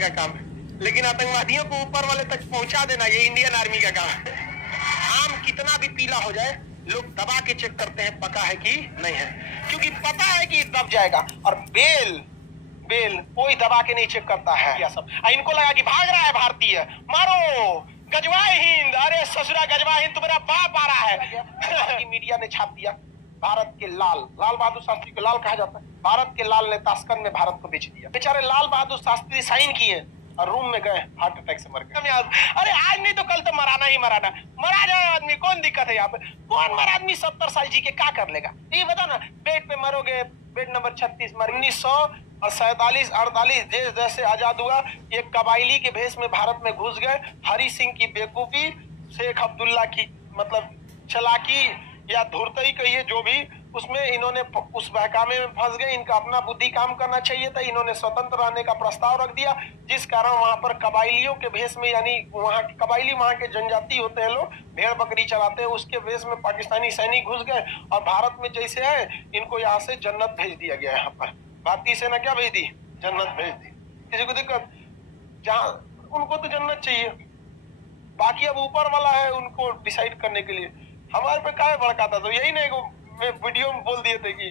का काम है, लेकिन आतंकवादियों को ऊपर वाले तक पहुंचा देना ये इंडियन आर्मी का काम है। आम कितना भी पीला हो जाए, लोग दबा के चेक करते हैं पका है कि नहीं है, क्योंकि पता है कि दब जाएगा। और बेल बेल कोई दबा के नहीं चेक करता है। क्या सब इनको लगा कि भाग रहा है भारतीय, मारो गजवाए हिंद। अरे ससुरा गजवाए हिंद, तुम्हारा बाप आ रहा है। मीडिया ने छाप दिया भारत के लाल बहादुर शास्त्री को लाल कहा जाता है। भारत के लाल ने ताशकंद में भारत को बेच दिया। बेचारे लाल बहादुर शास्त्री साइन किए और रूम में गए, हार्ट अटैक से मर गए। अरे आज नहीं तो कल तो मराना ही मराना, मरा जाए आदमी, कौन दिक्कत है यहाँ पे। कौन मरा आदमी 70 साल जी के क्या कर लेगा, ये बता ना। बेड पे मरोगे, बेड नंबर 36 मर। 1947-48 देश जैसे आजाद हुआ, एक कबायली के भेष में भारत में घुस गए। हरि सिंह की बेवकूफी, शेख अब्दुल्ला की मतलब चालाकी या धूर्तई कहिए जो भी, उसमें इन्होंने उस बहकामे में फंस गए। इनका अपना बुद्धि काम करना चाहिए था। इन्होंने स्वतंत्र रहने का प्रस्ताव रख दिया, जिस कारण वहां पर कबायलियों के भेष में, यानी वहां कबायली वहां के जनजाति होते हैं लोग, भेड़ बकरी चलाते हैं, उसके भेष में पाकिस्तानी सैनिक घुस गए और भारत में जैसे है इनको यहाँ से जन्नत भेज दिया गया। यहाँ पर भारतीय सेना क्या भेज दी, जन्नत भेज दी। किसी को दिक्कत, जहाँ उनको तो जन्नत चाहिए, बाकी अब ऊपर वाला है उनको डिसाइड करने के लिए। हमारे पे काहे भड़काता, तो यही नहीं मैं वीडियो में बोल दिए थे कि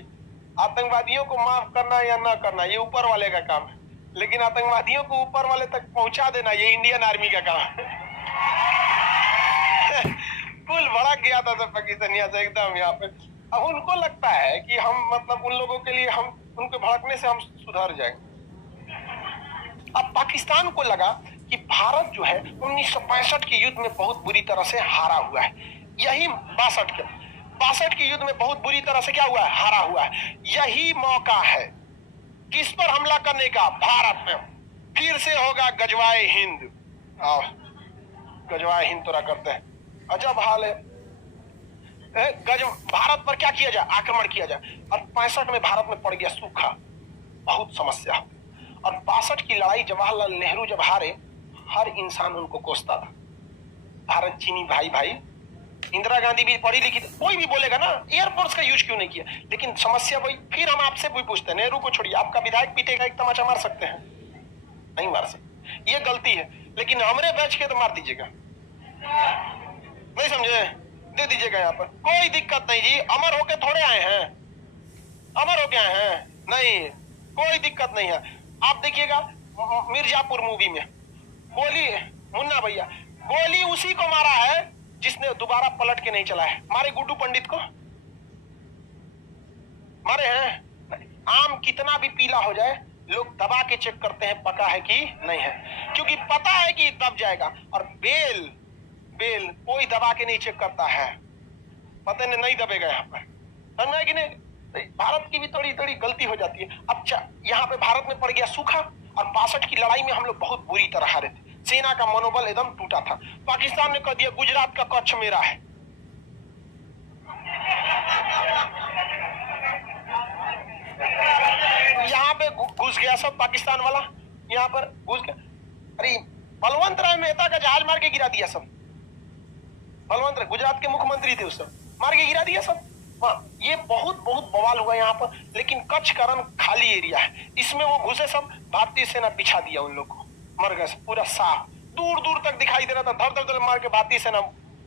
आतंकवादियों को माफ करना या ना करना ये ऊपर वाले का काम है, लेकिन आतंकवादियों को ऊपर वाले तक पहुंचा देना ये इंडियन आर्मी का काम है। कुल भड़क गया था सब पाकिस्तानिया से एकदम यहाँ पे। अब उनको लगता है कि हम मतलब उन लोगों के लिए, हम उनके भड़कने से हम सुधर जाएंगे। अब पाकिस्तान को लगा कि भारत जो है 1965 के युद्ध में बहुत बुरी तरह से हारा हुआ है। यही 62 के युद्ध में बहुत बुरी तरह से क्या हुआ है, हारा हुआ है। यही मौका है किस पर हमला करने का, भारत में। फिर से होगा गजवाए हिंद। आओ गजवाए हिंद तोरा करते हैं, अजब हाल है। भारत पर क्या किया जाए, आक्रमण किया जाए। और 65 में भारत में पड़ गया सूखा, बहुत समस्या। और 62 की लड़ाई जवाहरलाल नेहरू जब हारे, हर इंसान उनको कोसता था। भारत चीनी भाई भाई, इंदिरा गांधी भी पढ़ी लिखी, कोई भी बोलेगा ना एयरफोर्स का यूज क्यों नहीं किया, लेकिन समस्या वही। फिर हम आपसे भी पूछते हैं, नेहरू को छोड़िए, आपका विधायक पीटेगा, एक तमाचा मार सकते हैं, नहीं मार सकते, ये गलती है। लेकिन हमारे बैच के तो मार दीजिएगा, नहीं समझे, दे दीजिएगा यहाँ पर, कोई दिक्कत नहीं जी। अमर होके थोड़े आए हैं, अमर होके आए हैं, नहीं कोई दिक्कत नहीं है। आप देखिएगा मिर्जापुर मूवी में गोली, मुन्ना भैया, गोली उसी को मारा है जिसने दोबारा पलट के नहीं चलाया। मारे गुड्डू पंडित को मारे हैं। आम कितना भी पीला हो जाए, लोग दबा के चेक करते हैं पका है कि नहीं है, क्योंकि पता है कि दब जाएगा। और बेल बेल कोई दबा के नहीं चेक करता है, पता नहीं दबेगा यहाँ पर, समझ में कि नहीं। भारत की भी थोड़ी थोड़ी गलती हो जाती है। अब यहाँ पे भारत में पड़ गया सूखा, और 62 की लड़ाई में हम लोग बहुत बुरी तरह हारे थे। सेना का मनोबल एकदम टूटा था। पाकिस्तान ने कह दिया गुजरात का कच्छ मेरा है। यहाँ पे घुस गया सब पाकिस्तान वाला, यहाँ पर घुस गया। अरे बलवंत राय मेहता का जहाज मार के गिरा दिया सब। बलवंत राय गुजरात के मुख्यमंत्री थे, उस सब मार के गिरा दिया सब। ये बहुत बवाल हुआ यहाँ पर। लेकिन कच्छ का रन खाली एरिया है, इसमें वो घुसे सब, भारतीय सेना बिछा दिया उन लोग को, मर गए पूरा साफ, दूर दूर तक दिखाई दे रहा था। धर धर मार के भारतीय सेना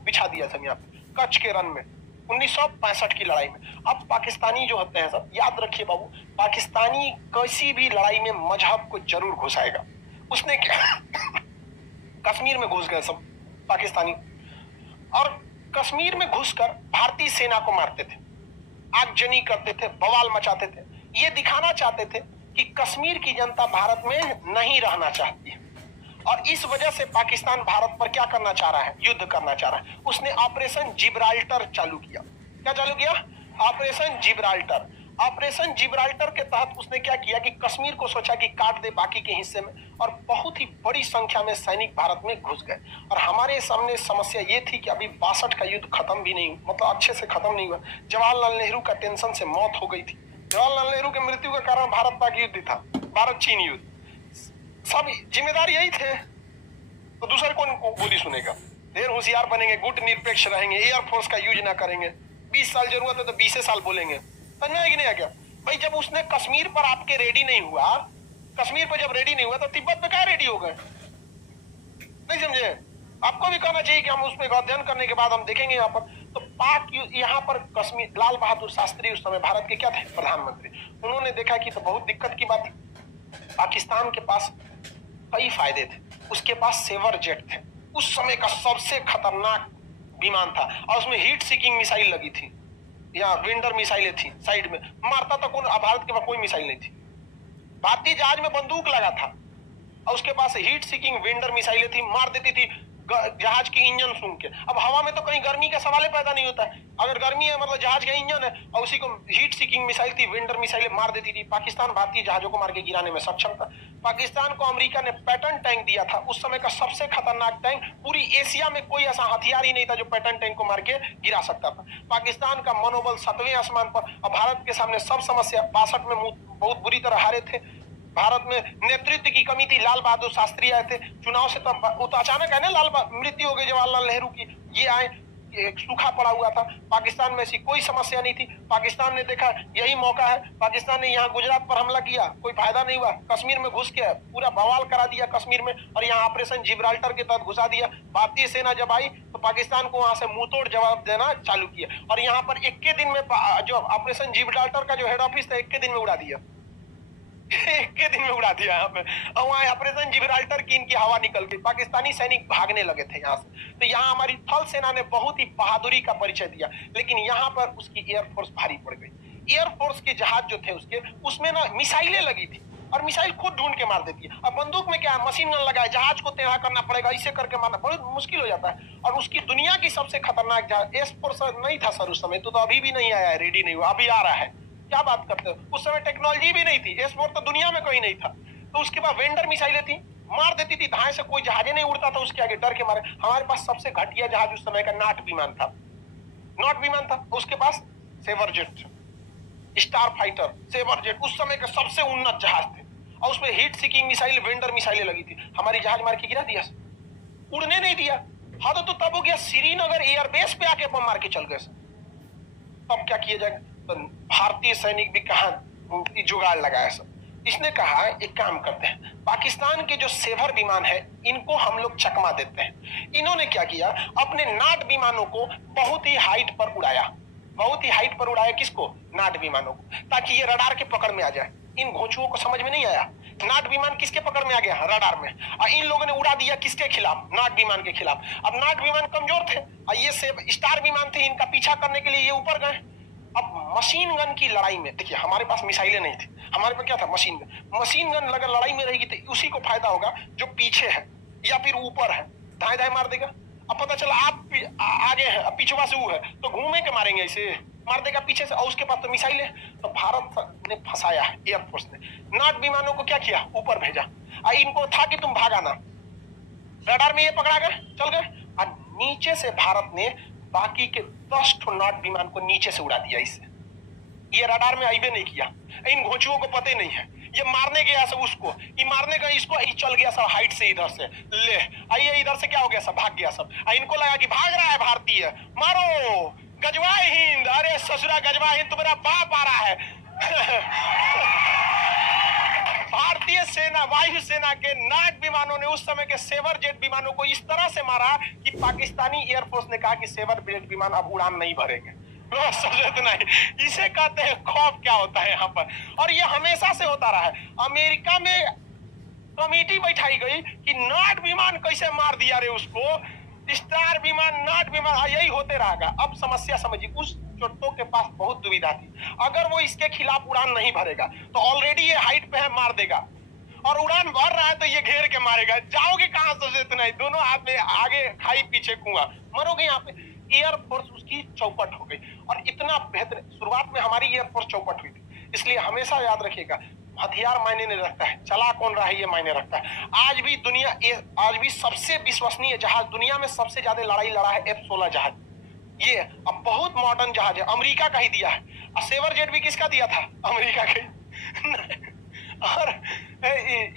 बिछा दिया सब यहाँ पे कच्छ के रन में, 1965 की लड़ाई में। अब पाकिस्तानी जो होते हैं सब, याद रखिए बाबू, पाकिस्तानी किसी भी लड़ाई में मजहब को जरूर घुसाएगा। उसने क्या कश्मीर में घुस गए सब पाकिस्तानी, और कश्मीर में घुसकर भारतीय सेना को मारते थे, आगजनी करते थे, बवाल मचाते थे। ये दिखाना चाहते थे कि कश्मीर की जनता भारत में नहीं रहना चाहती है, और इस वजह से पाकिस्तान भारत पर क्या करना चाह रहा है, युद्ध करना चाह रहा है। उसने ऑपरेशन जिब्राल्टर चालू किया। क्या चालू किया, ऑपरेशन जिब्राल्टर। ऑपरेशन जिब्राल्टर के तहत उसने क्या किया कि कश्मीर को सोचा कि काट दे बाकी के हिस्से में, और बहुत ही बड़ी संख्या में सैनिक भारत में घुस गए। और हमारे सामने समस्या ये थी कि अभी 62 का युद्ध खत्म भी नहीं, मतलब अच्छे से खत्म नहीं हुआ। जवाहरलाल नेहरू का टेंशन से मौत हो गई थी। जवाहरलाल नेहरू की मृत्यु का कारण भारत पाक युद्ध था, भारत चीन युद्ध, सब जिम्मेदार यही थे। तो दूसरे कौन गोली सुनेगा। ढेर होशियार बनेंगे, गुट निरपेक्ष रहेंगे, एयरफोर्स का यूज ना करेंगे, 20 साल जरूरत है तो 20 साल बोलेंगे, समझ में कि नहीं आ गया भाई। जब उसने कश्मीर पर आपके रेडी नहीं हुआ कश्मीर पे जब रेडी नहीं हुआ तो तिब्बत पे क्या रेडी हो गए? नहीं समझे? आपको भी कहना चाहिए कि हम उस पर अध्ययन करने के बाद हम देखेंगे यहाँ पर। तो पाक यहाँ पर कश्मीर, लाल बहादुर शास्त्री उस समय भारत के क्या थे? प्रधानमंत्री। उन्होंने देखा कि तो बहुत दिक्कत की बात, पाकिस्तान के पास कई फायदे थे, उसके पास सेवर जेट थे, उस समय का सबसे खतरनाक विमान था, और उसमें हीट सीकिंग मिसाइल लगी थी, या विंडर मिसाइलें थी साइड में, मारता था कौन? भारत के पास कोई मिसाइल नहीं थी। भारतीय जहाज में बंदूक लगा था और उसके पास हीट सीकिंग विंडर मिसाइलें थी, मार देती थी जहाज के इंजन सूंघ के। अब हवा में तो कहीं गर्मी का सवाल पैदा नहीं होता है, अगर गर्मी है मतलब जहाज का इंजन है, और उसी को हीट सीकिंग मिसाइल थी, विंडर मिसाइलें मार देती थी। पाकिस्तान भारतीय जहाजों को मार के गिराने में सक्षम था। पाकिस्तान को अमेरिका ने पैटर्न टैंक दिया था, उस समय का सबसे खतरनाक टैंक। पूरी एशिया में कोई ऐसा हथियार ही नहीं था जो पैटर्न टैंक को मार के गिरा सकता था। पाकिस्तान का मनोबल 7वें आसमान पर, और भारत के सामने सब समस्या। 62 में बहुत बुरी तरह हारे थे। भारत में नेतृत्व की कमी थी, लाल बहादुर शास्त्री आए थे चुनाव से, तो अचानक है ना, मृत्यु हो गई जवाहरलाल नेहरू की, ये आए, एक सूखा पड़ा हुआ था। पाकिस्तान में ऐसी कोई समस्या नहीं थी। पाकिस्तान ने देखा यही मौका है, पाकिस्तान ने यहाँ गुजरात पर हमला किया, कोई फायदा नहीं हुआ। कश्मीर में घुस के पूरा बवाल करा दिया कश्मीर में, और यहाँ ऑपरेशन जिब्राल्टर के तहत घुसा दिया। भारतीय सेना जब आई तो पाकिस्तान को वहां से मुंहतोड़ जवाब देना चालू किया, और यहाँ पर 1 दिन में जो ऑपरेशन जिब्राल्टर का जो हेड ऑफिस था 1 दिन में उड़ा दिया। 1 दिन में उड़ा दिया यहाँ पे, और वहाँ ऑपरेशन जिब्राल्टर की इनकी हवा निकल गई। पाकिस्तानी सैनिक भागने लगे थे यहाँ से। तो यहाँ हमारी थल सेना ने बहुत ही बहादुरी का परिचय दिया, लेकिन यहाँ पर उसकी एयरफोर्स भारी पड़ गई। एयरफोर्स के जहाज जो थे उसके, उसमें ना मिसाइलें लगी थी, और मिसाइल खुद ढूंढ के मार देती है। अब बंदूक में क्या है, मशीन गन लगा है, जहाज को टेढ़ा करना पड़ेगा, इसे करके मारना बहुत मुश्किल हो जाता है। और उसकी दुनिया की सबसे खतरनाक जहाज एस-4 नहीं था सर उस समय, तो अभी भी नहीं आया है, रेडी नहीं हुआ, अभी आ रहा है। क्या बात करते हो, उस समय टेक्नोलॉजी भी नहीं थी, एस-4 तो दुनिया में कोई नहीं था। तो उसके बाद वेंडर मिसाइलें थी, मार देती थी, धाए से कोई जहाज नहीं उड़ता था उसके आगे, डर के मारे। हमारे पास सबसे घटिया जहाज उस समय का नाट विमान था, नॉट विमान था। उसके पास Sabre jet, Starfighter, Sabre jet उस समय के सबसे उन्नत जहाज थे, और उसमें हीट सीकिंग मिसाइल, वेंडर मिसाइलें लगी थी। हमारी जहाज मार के गिरा दिया, उड़ने नहीं दिया। हाँ तो तब हो गया, श्रीनगर एयरबेस पे आके बम मार के चल गए। तब क्या किया जाएगा? तो भारतीय सैनिक भी कहा जुगाड़ लगाया सब। इसने कहा एक काम करते हैं, पाकिस्तान के जो सेवर विमान है इनको हम लोग चकमा देते हैं। इन्होंने क्या किया, अपने नाट विमानों को बहुत ही हाइट पर उड़ाया, बहुत ही हाइट पर उड़ाया। किसको? नाट विमानों को, ताकि ये रडार के पकड़ में आ जाए। इन घोंचुओं को समझ में नहीं आया नाट विमान किसके पकड़ में आ गया, रडार में। और इन लोगों ने उड़ा दिया किसके खिलाफ? नाट विमान के खिलाफ। अब नाट विमान कमजोर थे और ये स्टार विमान थे, इनका पीछा करने के लिए ये ऊपर गए। अब मशीन गन की लड़ाई में देखिए, हमारे पास मिसाइलें नहीं थी, हमारे पास क्या था? Machine gun. मशीन गन अगर लड़ाई में रहेगी तो उसी को फायदा होगा जो पीछे है या फिर ऊपर है, दाएं दाएं मार देगा। अब पता चला आप आगे है, अब पिछवा से वो है, तो घूमे के मारेंगे, इसे मार देगा पीछे से, और उसके पास तो मिसाइल है। तो भारत ने फंसाया है, एयरफोर्स ने नाट विमानों को क्या किया, ऊपर भेजा। और इनको था कि तुम भागाना, रडार में ये पकड़ा गए, चल गए। और नीचे से भारत ने बाकी के 10 ठो नाट विमान को नीचे से उड़ा दिया। इससे ये रडार में आईबे नहीं किया, इन घोंचुओं को पता नहीं है। ये मारने गया सब उसको, ये मारने गया इसको, ये चल गया सब हाइट से इधर से, ले आइए इधर से क्या हो गया, सब भाग गया सब। इनको लगा कि भाग रहा है भारतीय, मारो गजवाए हिंद। अरे ससुरा गजवा हिंद तो मेरा बाप आ रहा है। भारतीय सेना, वायु सेना के नाट विमानों ने उस समय के सेवर जेट विमानों को इस तरह से मारा कि पाकिस्तानी एयरफोर्स ने कहा कि सेवर जेट विमान अब उड़ान नहीं भरेंगे। नहीं, इसे कहते हैं खौफ। क्या होता है यहाँ पर, और ये हमेशा से होता रहा है। अमेरिका में कमेटी बैठाई गई कि नाट विमान कैसे मार दिया रे उसको, स्टार विमान, नाट विमान, यही होते रहेगा। अब समस्या समझिए, उस चोटों के पास बहुत दुविधा थी। अगर वो इसके खिलाफ उड़ान नहीं भरेगा तो ऑलरेडी ये हाइट पे है, मार देगा, और उड़ान भर रहा है तो ये घेर के मारेगा। जाओगे कहां से? नहीं, दोनों हाथ में, आगे खाई पीछे कुआं, मरोगे यहाँ पे। एयरफोर्स उसकी चौपट हो गई, और इतना बेहतर। शुरुआत में हमारी एयरफोर्स चौपट हुई थी, इसलिए हमेशा याद रखिएगा, हथियार मायने नहीं रखता है, चला कौन रहा है ये मायने रखता है। आज भी दुनिया, आज भी सबसे विश्वसनीय जहाज दुनिया में सबसे ज्यादा लड़ाई लड़ा है F-16 जहाज। ये अब बहुत मॉडर्न जहाज है, अमेरिका का ही दिया है। और सेवर जेट भी किसका दिया था? अमेरिका का ही। और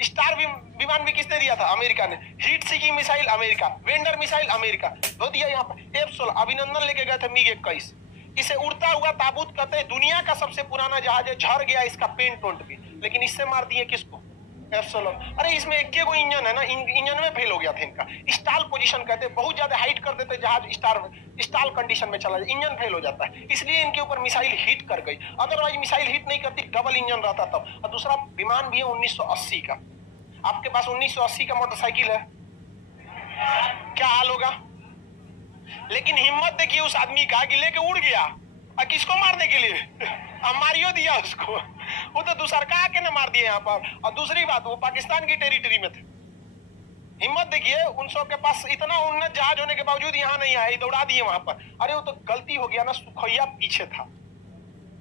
स्टार विमान भी किसने दिया था? अमेरिका ने। Heat seeking missile America, vendor missile America दो दिया। यहाँ पर F-16 अभिनंदन लेके गए थे, MiG-21। इसे उड़ता हुआ ताबूत कहते हैं। दुनिया का सबसे पुराना जहाज है, झड़ गया इसका पेंट टोंट भी, लेकिन इससे मार दिए किसको? एब्सोल्यूट। अरे इसमें एक को इंजन है ना, इंजन में फेल हो गया था इनका। स्टॉल पोजीशन कहते हैं, बहुत ज्यादा हाइट कर देते जहाज, स्टॉल कंडीशन में चला जाए, इंजन फेल हो जाता है, इसलिए इनके ऊपर मिसाइल हिट कर गई। अदरवाइज मिसाइल हिट नहीं करती, डबल इंजन रहता तब। और दूसरा विमान भी है 1980 का। आपके पास 1980 का मोटरसाइकिल है, क्या हाल होगा। लेकिन हिम्मत देखिए उस आदमी का कि लेके उड़ गया, और किसको मारने के लिए मारियो दिया उसको। वो तो दूसरका आके ना मार दिया यहाँ पर। और दूसरी बात, वो पाकिस्तान की टेरिटरी में थे। हिम्मत देखिए, उन सब के पास इतना उन्नत जहाज होने के बावजूद यहाँ नहीं आए, दौड़ा दिए वहां पर। अरे वो तो गलती हो गया ना, सुखोइया पीछे था,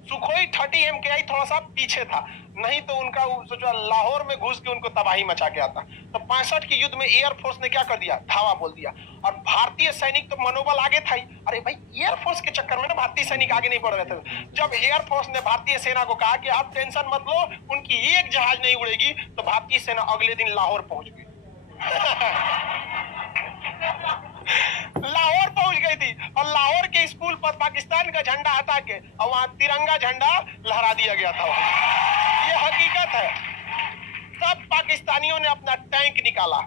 सुखोई 30 MKI थोड़ा सा पीछे था, नहीं तो उनका सोचो लाहौर में घुस के उनको तबाही मचा के आता। तो 65 के युद्ध में एयरफोर्स ने क्या कर दिया, धावा बोल दिया। और भारतीय सैनिक तो मनोबल आगे था ही। अरे भाई, एयरफोर्स के चक्कर में ना भारतीय सैनिक आगे नहीं बढ़ रहे थे। जब एयरफोर्स ने भारतीय सेना को कहा कि आप टेंशन मत लो, उनकी एक जहाज नहीं उड़ेगी, तो भारतीय सेना अगले दिन लाहौर पहुंच गई। लाहौर पहुंच गई थी, और लाहौर के स्कूल पर पाकिस्तान का झंडा हटा के और वहां तिरंगा झंडा लहरा दिया गया था। ये हकीकत है। तब पाकिस्तानियों ने अपना टैंक निकाला,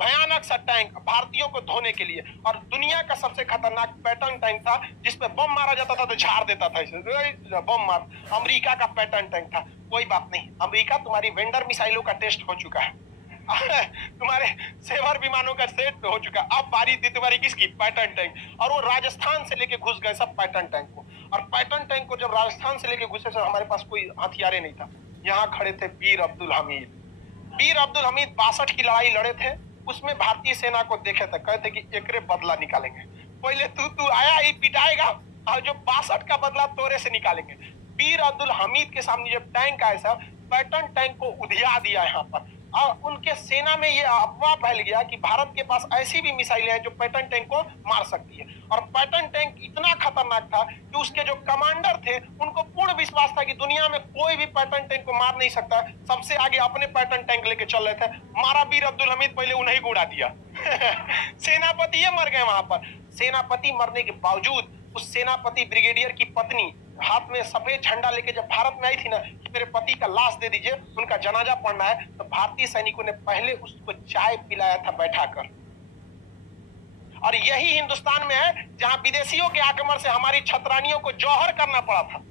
भयानक सा टैंक, भारतीयों को धोने के लिए। और दुनिया का सबसे खतरनाक पैटर्न टैंक था, जिसपे बम मारा जाता था तो झाड़ देता था इसे, बम मार। अमेरिका का पैटर्न टैंक था। कोई बात नहीं, अमेरिका तुम्हारी वेंडर मिसाइलों का टेस्ट हो चुका है, तुम्हारे सेवर विमानों का सेट हो चुका। अब बारी थी तुम्हारी किसकी, पैटर्न टैंक। और वो राजस्थान से लेके घुस गए सब पैटर्न टैंक को। और पैटर्न टैंक को जब राजस्थान से लेके घुसे, सर हमारे पास कोई हथियारे नहीं था। यहाँ खड़े थे वीर अब्दुल हमीद। वीर अब्दुल हमीद 62 की लड़ाई लड़े थे। उसमें भारतीय सेना को देखे थे, कहते कि एकरे बदला निकालेंगे। पहले तू आया ही पिटाएगा, और जो 62 का बदला तोरे से निकालेंगे। वीर अब्दुल हमीद के सामने जब टैंक आया, सब पैटर्न टैंक को उधिया दिया यहाँ पर। और उनके सेना में ये अफवाह फैल गया कि भारत के पास ऐसी भी मिसाइलें हैं जो पैटर्न टैंक को मार सकती है। और पैटर्न टैंक इतना खतरनाक था कि उसके जो कमांडर थे, उनको पूर्ण विश्वास था कि दुनिया में कोई भी पैटर्न टैंक को मार नहीं सकता। सबसे आगे अपने पैटर्न टैंक लेके चल रहे थे। मारा वीर अब्दुल हमीद, पहले उन्हीं को उड़ा दिया। सेनापति ये मर गए वहां पर। सेनापति मरने के बावजूद उस सेनापति ब्रिगेडियर की पत्नी हाथ में सफेद झंडा लेके जब भारत में आई थी ना, कि मेरे पति का लाश दे दीजिए, उनका जनाजा पढ़ना है, तो भारतीय सैनिकों ने पहले उसको चाय पिलाया था बैठाकर। और यही हिंदुस्तान में है जहां विदेशियों के आक्रमण से हमारी छतरानियों को जौहर करना पड़ा था।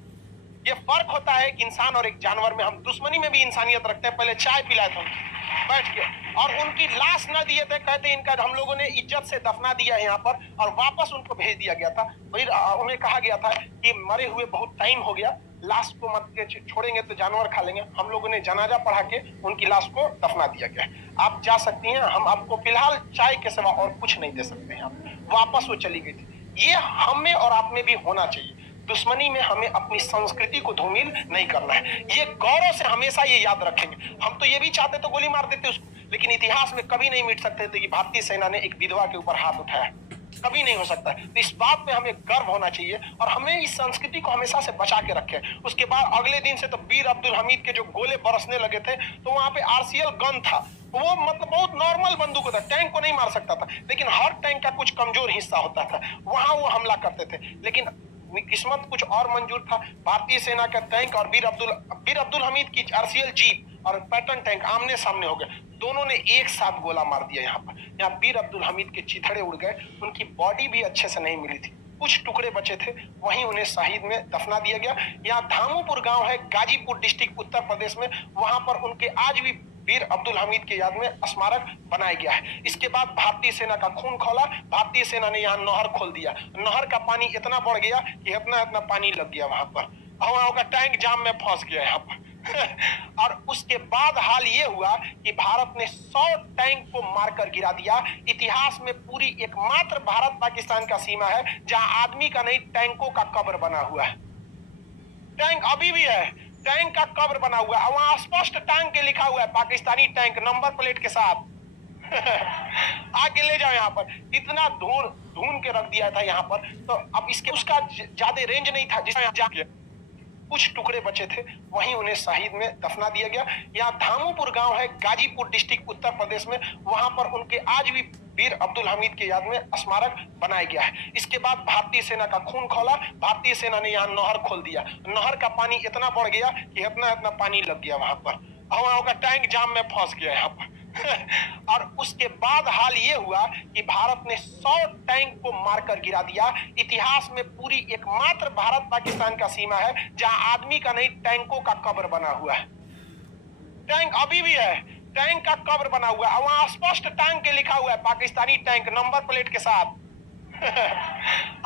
ये फर्क होता है एक इंसान और एक जानवर में। हम दुश्मनी में भी इंसानियत रखते हैं। पहले चाय पिलाए थे बैठ के, और उनकी लाश न दिए थे, कहते इनका हम लोगों ने इज्जत से दफना दिया है यहाँ पर, और वापस उनको भेज दिया गया था। फिर उन्हें कहा गया था कि मरे हुए बहुत टाइम हो गया, लाश को मत छोड़ेंगे तो जानवर खा लेंगे। हम लोगों ने जनाजा पढ़ा के उनकी लाश को दफना दिया गया। आप जा सकती हैं, हम आपको फिलहाल चाय के सिवा और कुछ नहीं दे सकते हैं। वापस वो चली गई थी। ये हमें और आप में भी होना चाहिए। दुश्मनी में हमें अपनी संस्कृति को धूमिल नहीं करना है। ये गौरव से हमेशा ये याद रखेंगे। हम तो ये भी चाहते तो गोली मार देते उसको, लेकिन इतिहास में कभी नहीं मिट सकते थे कि भारतीय सेना ने एक विधवा के ऊपर हाथ उठाया। कभी नहीं हो सकता है। तो इस बात पे हमें गर्व होना चाहिए, और हमें इस संस्कृति को हमेशा से बचा के रखें। उसके बाद अगले दिन से तो वीर अब्दुल हमीद के जो गोले बरसने लगे थे, तो वहां पे RCL गन था। वो मतलब बहुत नॉर्मल बंदूक होता, टैंक को नहीं मार सकता था, लेकिन हर टैंक का कुछ कमजोर हिस्सा होता था, वहां वो हमला करते थे। लेकिन किस्मत कुछ और मंजूर था। भारतीय सेना का टैंक और वीर अब्दुल हमीद की RCL जीप और पैटर्न टैंक आमने सामने हो गए। दोनों ने एक साथ गोला मार दिया। यहाँ पर यहाँ वीर अब्दुल हमीद के चिथड़े उड़ गए। उनकी बॉडी भी अच्छे से नहीं मिली थी, कुछ टुकड़े बचे थे, वहीं उन्हें शहीद में दफना दिया गया। यहाँ धामूपुर गांव है, गाजीपुर डिस्ट्रिक्ट, उत्तर प्रदेश में। वहां पर उनके आज भी वीर अब्दुल हमीद के याद में स्मारक बनाया गया है। इसके बाद भारतीय सेना का खून खौला। भारतीय सेना ने यहाँ नहर खोल दिया। नहर का पानी इतना बढ़ गया कि इतना पानी लग गया वहां पर, और वहां का टैंक जाम में फंस गया यहाँ पर। और उसके बाद हाल ये हुआ कि भारत ने 100 टैंक को मारकर गिरा दिया। इतिहास में पूरी एकमात्र भारत पाकिस्तान का सीमा है जहां आदमी का नहीं, टैंकों का कब्र बना हुआ है। टैंक अभी भी है, टैंक का कब्र बना हुआ है। वहां स्पष्ट टैंक के लिखा हुआ है, पाकिस्तानी टैंक, नंबर प्लेट के साथ। आगे ले जाओ। यहाँ पर इतना ढूंढ के रख दिया था यहाँ पर, तो अब इसके उसका ज्यादा रेंज नहीं था जिसमें जाके कुछ टुकड़े बचे थे, वहीं उन्हें शहीद में दफना दिया गया। यहाँ धामूपुर गांव है, गाजीपुर डिस्ट्रिक्ट, उत्तर प्रदेश में। वहां पर उनके आज भी वीर अब्दुल हमीद के याद में स्मारक बनाया गया है। इसके बाद भारतीय सेना का खून खौला। भारतीय सेना ने यहाँ नहर खोल दिया। नहर का पानी इतना बढ़ गया कि इतना पानी लग गया वहां पर, और वहां का टैंक जाम में फंस गया यहाँ पर और उसके बाद हाल ये हुआ कि भारत ने 100 टैंक को मारकर गिरा दिया। इतिहास में पूरी एकमात्र भारत पाकिस्तान का सीमा है जहां आदमी का नहीं टैंकों का कब्र बना हुआ है। टैंक अभी भी है, टैंक का कब्र बना हुआ है, वहां स्पष्ट टैंक के लिखा हुआ है पाकिस्तानी टैंक नंबर प्लेट के साथ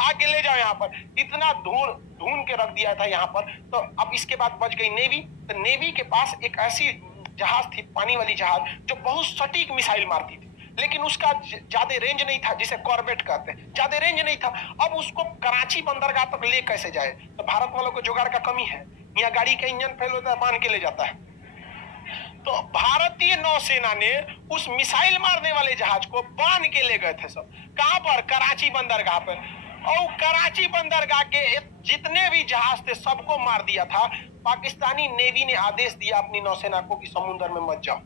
आगे ले जाओ यहाँ पर। इतना ढूंढ के रख दिया था यहाँ पर। तो अब इसके बाद बच गई नेवी। तो नेवी के पास एक ऐसी जहाज थी, पानी वाली जहाज, जो बहुत सटीक मिसाइल मारती थी, लेकिन उसका ज्यादा रेंज नहीं था, जिसे कॉर्बेट कहते हैं, ज्यादा रेंज नहीं था। अब उसको कराची बंदरगाह तक ले कैसे जाए? तो भारत वालों को जुगाड़ का कमी है। यहाँ गाड़ी का इंजन फेल होता है, बांध के ले जाता है। तो भारतीय नौसेना ने उस मिसाइल मारने वाले जहाज को बांध के ले गए थे सब। कहां पर? कराची बंदरगाह पर। और कराची बंदरगाह के जितने भी जहाज थे सबको मार दिया था। पाकिस्तानी नेवी ने आदेश दिया अपनी नौसेना को कि समुद्र में मत जाओ,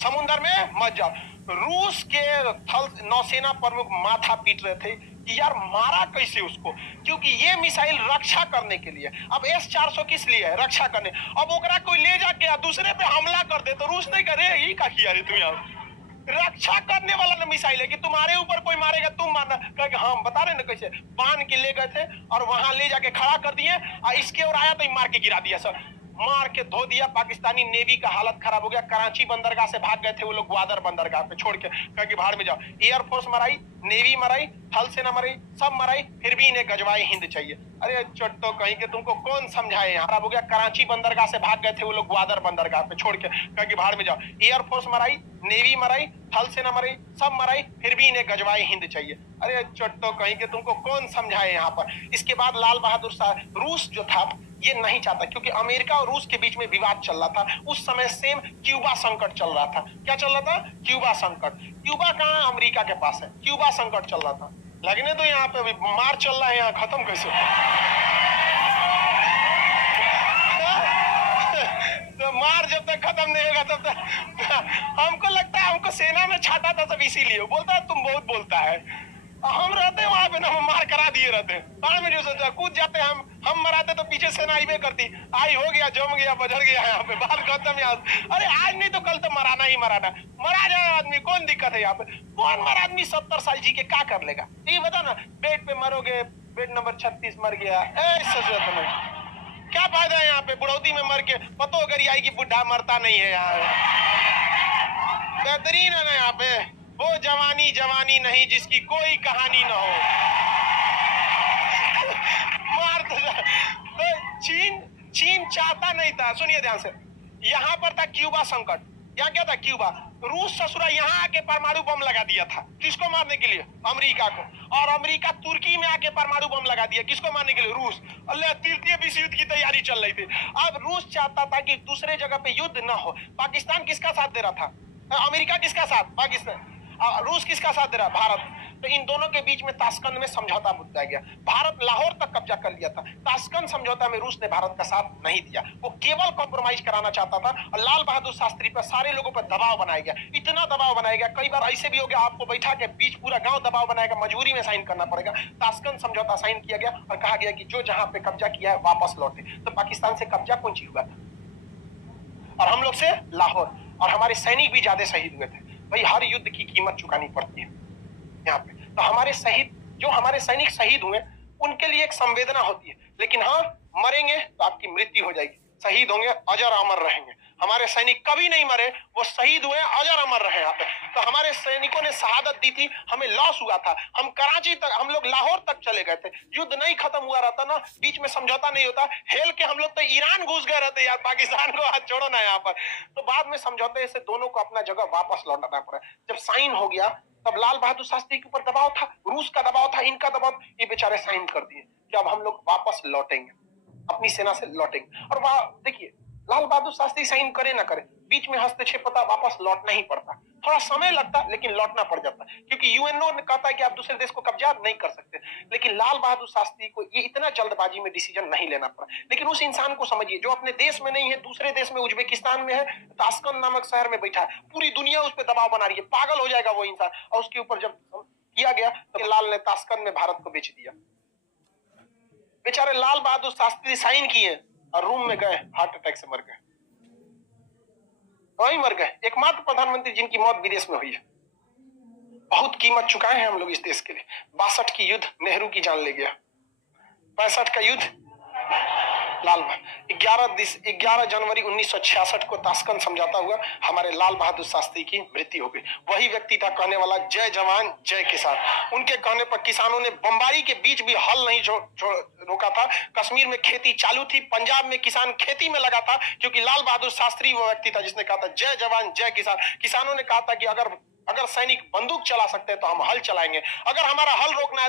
समुद्र में मत जाओ। रूस के थल नौसेना प्रमुख माथा पीट रहे थे कि यार मारा कैसे उसको, क्योंकि ये मिसाइल रक्षा करने के लिए। अब S-400 किस लिए है? रक्षा करने। अब ओकरा कोई ले जाके दूसरे पे हमला कर दे तो रूस नहीं करे, ये का किया रे तुम यार? रक्षा करने वाला ना मिसाइल है कि तुम्हारे ऊपर कोई मारेगा तुम मारना। कहे हम बता रहे ना कैसे बांध के ले गए थे और वहां ले जाके खड़ा कर दिए और इसके और आया तो मार के गिरा दिया सर, मार के धो दिया। पाकिस्तानी नेवी का हालत खराब हो गया। कराची बंदरगाह से भाग गए थे वो लोग, ग्वादर बंदरगाह पे छोड़ के, कह के भाड़ में जाओ। एयरफोर्स मराई, नेवी मराई, थल सेना मराई, सब मराई, फिर भी इन्हें गजवाए हिंद चाहिए। अरे चट्टो कहीं के तुमको कौन समझाए? खराब हो गया। कराची बंदरगाह से भाग गए थे वो लोग, ग्वादर बंदरगाह पे छोड़ के, कह के भाड़ में जाओ। एयरफोर्स मराई, नेवी मराई, थल सेना मराई, सब मराई, फिर भी इन्हें गजवाए हिंद चाहिए। अरे चट्टो कहीं के तुमको कौन समझाए यहाँ पर? इसके बाद लाल बहादुर शास्त्री, रूस जो था ये नहीं चाहता, क्योंकि अमेरिका और रूस के बीच में विवाद चल रहा था उस समय। सेम क्यूबा संकट चल रहा था। क्या चल रहा था? क्यूबा संकट। क्यूबा कहाँ? अमेरिका के पास है। क्यूबा संकट चल रहा था। लगने तो यहाँ पे मार चल रहा है, यहाँ खत्म कैसे तो मार जब तक खत्म नहीं होगा तब तक हमको लगता है हमको सेना में छाटा था सब, इसीलिए बोलता है तुम बहुत बोलता है। हम रहते वहां पे ना, हम मार करा दिए रहते हैं में जो सोचा कूद जाते हम मराते तो पीछे सेना आईबे करती। आई हो गया, जम गया, बजर गया यहाँ पे, बाल खत्म यहाँ। अरे आज नहीं तो कल तो मराना ही मराना, मरा जाए आदमी, कौन दिक्कत है यहाँ पे? कौन मरा आदमी 70 साल जी के क्या कर लेगा? ये बता ना, बेड पे मरोगे, बेड नंबर 36 मर गया, क्या फायदा है यहाँ पे? बुढ़ौती में मर के पतो अगर आएगी, बुढ़ा मरता नहीं है यहाँ। बेहतरीन है ना यहाँ पे, वो जवानी जवानी नहीं जिसकी कोई कहानी ना हो। मार तो चीन चाहता नहीं था। सुनिए ध्यान से, यहाँ पर था क्यूबा संकट। यहाँ क्या था? क्यूबा। रूस ससुरा यहाँ आके परमाणु बम लगा दिया था। किसको मारने के लिए? अमेरिका को। और अमेरिका तुर्की में आके परमाणु बम लगा दिया। किसको मारने के लिए? रूस। अल्लाह, तृतीय विश्व युद्ध की तैयारी चल रही थी। अब रूस चाहता था कि दूसरे जगह पे युद्ध ना हो। पाकिस्तान किसका साथ दे रहा था? अमेरिका किसका साथ? पाकिस्तान। रूस किसका साथ दे रहा? भारत। तो इन दोनों के बीच में ताशकंद में समझौता बुझाया गया। भारत लाहौर तक कब्जा कर लिया था। ताशकंद समझौता में रूस ने भारत का साथ नहीं दिया। वो केवल कॉम्प्रोमाइज कराना चाहता था और लाल बहादुर शास्त्री पर, सारे लोगों पर दबाव बनाया गया। इतना दबाव बनाया गया, कई बार ऐसे भी हो गया आपको बैठा के बीच पूरा गांव दबाव बनाएगा, मजबूरी में साइन करना पड़ेगा। ताशकंद समझौता साइन किया गया और कहा गया कि जो जहां पे कब्जा किया है वापस लौटे। तो पाकिस्तान से कब्जा कौन चीज हुआ था? और हम लोग से लाहौर। और हमारे सैनिक भी ज्यादा शहीद हुए थे। भाई हर युद्ध की कीमत चुकानी पड़ती है यहाँ पे। तो हमारे शहीद, जो हमारे सैनिक शहीद हुए, उनके लिए एक संवेदना होती है। लेकिन हाँ, मरेंगे तो आपकी मृत्यु हो जाएगी, शहीद होंगे, अजर अमर रहेंगे। हमारे सैनिक कभी नहीं मरे, वो शहीद हुए, अजर अमर रहे यहाँ पे। तो हमारे सैनिकों ने शहादत दी थी, हमें लॉस हुआ था। हम कराची तक, हम लोग लाहौर तक चले गए थे। युद्ध नहीं खत्म हुआ रहता ना, बीच में समझौता नहीं होता, हेल के हम लोग तो ईरान घुस गए रहते यार। पाकिस्तान को हाथ छोड़ो ना यहाँ पर। तो बाद में समझौते से दोनों को अपना जगह वापस लौटाना पड़ा। जब साइन हो गया तब लाल बहादुर शास्त्री के ऊपर दबाव था, रूस का दबाव था, इनका दबाव, ये बेचारे साइन कर दिए कि अब हम लोग वापस लौटेंगे, अपनी सेना से लौटेंगे। और वहां देखिए, लाल बहादुर शास्त्री साइन करे ना करे, बीच में हस्तक्षेप होता, वापस लौटना ही पड़ता। थोड़ा समय लगता लेकिन लौटना पड़ जाता, क्योंकि यूएनओ ने कहता है कि आप दूसरे देश को कब्जा नहीं कर सकते। लेकिन लाल बहादुर शास्त्री को ये इतना जल्दबाजी में डिसीजन नहीं लेना पड़ा। लेकिन उस इंसान को समझिए जो अपने देश में नहीं है, दूसरे देश में, उज्बेकिस्तान में है, ताशकंद नामक शहर में बैठा है, पूरी दुनिया उस पर दबाव बना रही है, पागल हो जाएगा वो इंसान। और उसके ऊपर जब किया गया तो लाल ने ताशकंद में भारत को बेच दिया। बेचारे लाल बहादुर शास्त्री साइन किए और रूम में गए, हार्ट अटैक से मर गए। वहीं मर गए, एकमात्र प्रधानमंत्री जिनकी मौत विदेश में हुई है। बहुत कीमत चुकाए हैं हम लोग इस देश के लिए। 62 की युद्ध नेहरू की जान ले गया, 65 का युद्ध लाल 11 जनवरी 1966 को ताशकंद समझौता हुआ, हमारे लाल बहादुर शास्त्री की मृत्यु हो गई। वही व्यक्ति था कहने वाला जय जवान जय किसान। उनके कहने पर किसानों ने बमबारी के बीच भी हल नहीं रोका था। कश्मीर में खेती चालू थी, पंजाब में किसान खेती में लगा था, क्योंकि लाल बहादुर शास्त्री वो व्यक्ति था जिसने कहा था जय जवान जय किसान। किसानों ने कहा था कि अगर सैनिक बंदूक चला सकते हैं तो हम हल चलाएंगे, अगर हमारा हल रोकना है तो